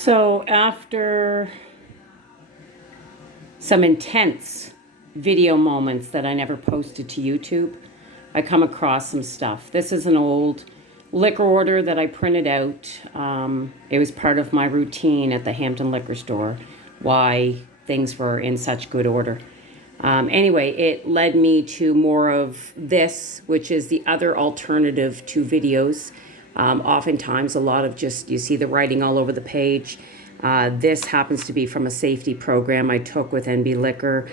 So after some intense video moments that I never posted to YouTube, I come across some stuff. This is an old liquor order that I printed out. It was part of my routine at the Hampton liquor store, why things were in such good order. Anyway, it led me to more of this, which is the other alternative to videos. Oftentimes, a lot of just, you see the writing all over the page. This happens to be from a safety program I took with NB Liquor.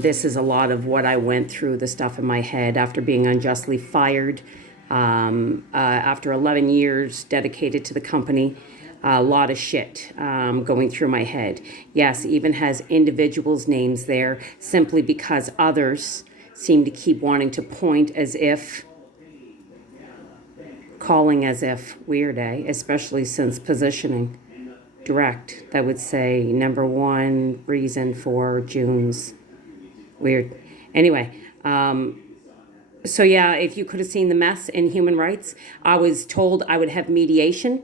This is a lot of what I went through, the stuff in my head after being unjustly fired. After 11 years dedicated to the company, a lot of shit going through my head. Yes, even has individuals' names there simply because others seem to keep wanting to point as if, calling as if, weird, eh? Especially since positioning direct, that would say number one reason for June's weird. Anyway, so yeah, if you could have seen the mess in human rights, I was told I would have mediation.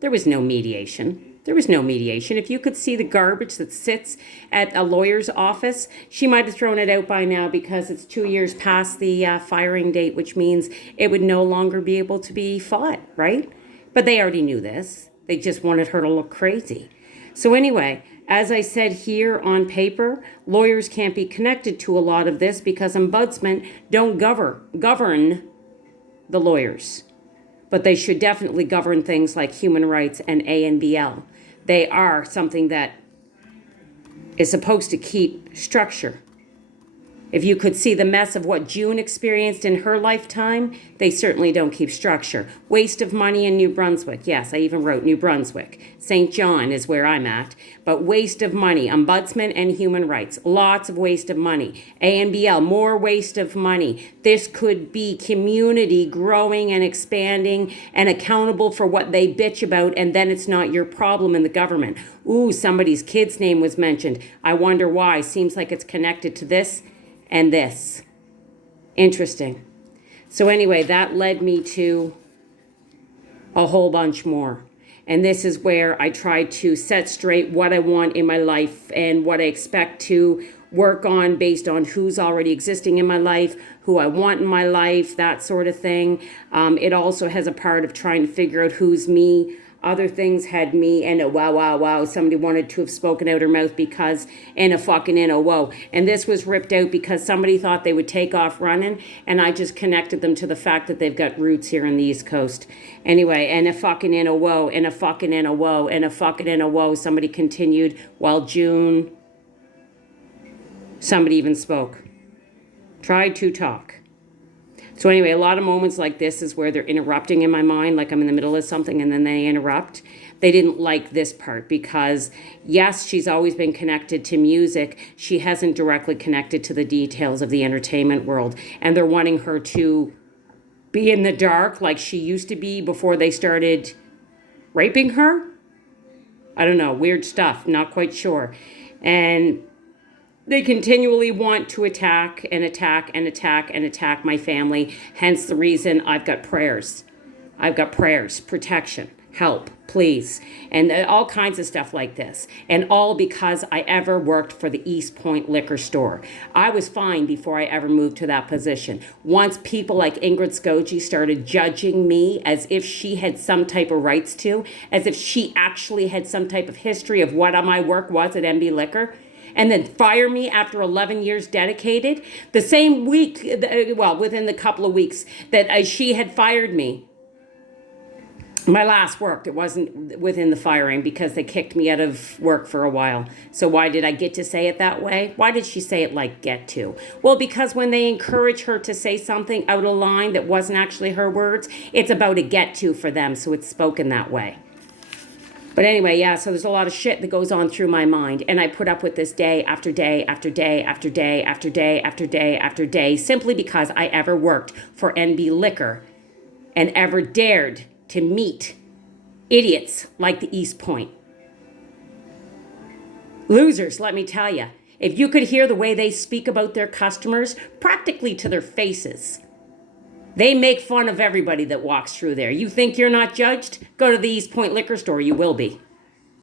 There was no mediation. There was no mediation. If you could see the garbage that sits at a lawyer's office, she might have thrown it out by now because it's 2 years past the firing date, which means it would no longer be able to be fought, right? But they already knew this. They just wanted her to look crazy. So anyway, as I said here on paper, lawyers can't be connected to a lot of this because ombudsmen don't govern the lawyers. But they should definitely govern things like human rights and ANBL. They are something that is supposed to keep structure. If you could see the mess of what June experienced in her lifetime, they certainly don't keep structure. Waste of money in New Brunswick. Yes, I even wrote New Brunswick. St. John is where I'm at. But waste of money, ombudsman and human rights. Lots of waste of money. ANBL, more waste of money. This could be community growing and expanding and accountable for what they bitch about, and then it's not your problem in the government. Ooh, somebody's kid's name was mentioned. I wonder why. Seems like it's connected to this and this. Interesting. So anyway, that led me to a whole bunch more. And this is where I try to set straight what I want in my life and what I expect to work on based on who's already existing in my life, who I want in my life, that sort of thing. It also has a part of trying to figure out who's me. Other things had me and a wow. Somebody wanted to have spoken out her mouth because and a fucking in a whoa. And this was ripped out because somebody thought they would take off running, and I just connected them to the fact that they've got roots here on the East Coast. Anyway, and a fucking in a whoa, and a fucking in a whoa, and a fucking in a whoa. Somebody continued while June, somebody even spoke. Tried to talk. So anyway, a lot of moments like this is where they're interrupting in my mind, like I'm in the middle of something and then they interrupt. They didn't like this part because, yes, she's always been connected to music. She hasn't directly connected to the details of the entertainment world. And they're wanting her to be in the dark like she used to be before they started raping her. I don't know, weird stuff, not quite sure. And they continually want to attack my family. Hence the reason I've got prayers. I've got prayers, protection, help, please. And all kinds of stuff like this. And all because I ever worked for the East Point liquor store. I was fine before I ever moved to that position. Once people like Ingrid Skoji started judging me as if she had some type of rights to, as if she actually had some type of history of what my work was at NB Liquor, and then fire me after 11 years dedicated. The same week, well, within the couple of weeks that she had fired me. My last work, it wasn't within the firing because they kicked me out of work for a while. So why did I get to say it that way? Why did she say it like get to? Well, because when they encourage her to say something out of line that wasn't actually her words, it's about a get to for them, so it's spoken that way. But anyway, yeah, so there's a lot of shit that goes on through my mind. And I put up with this day after day after day after day after day after day after day simply because I ever worked for NB Liquor and ever dared to meet idiots like the East Point. Losers, let me tell you. If you could hear the way they speak about their customers, practically to their faces. They make fun of everybody that walks through there. You think you're not judged? Go to the East Point liquor store, you will be.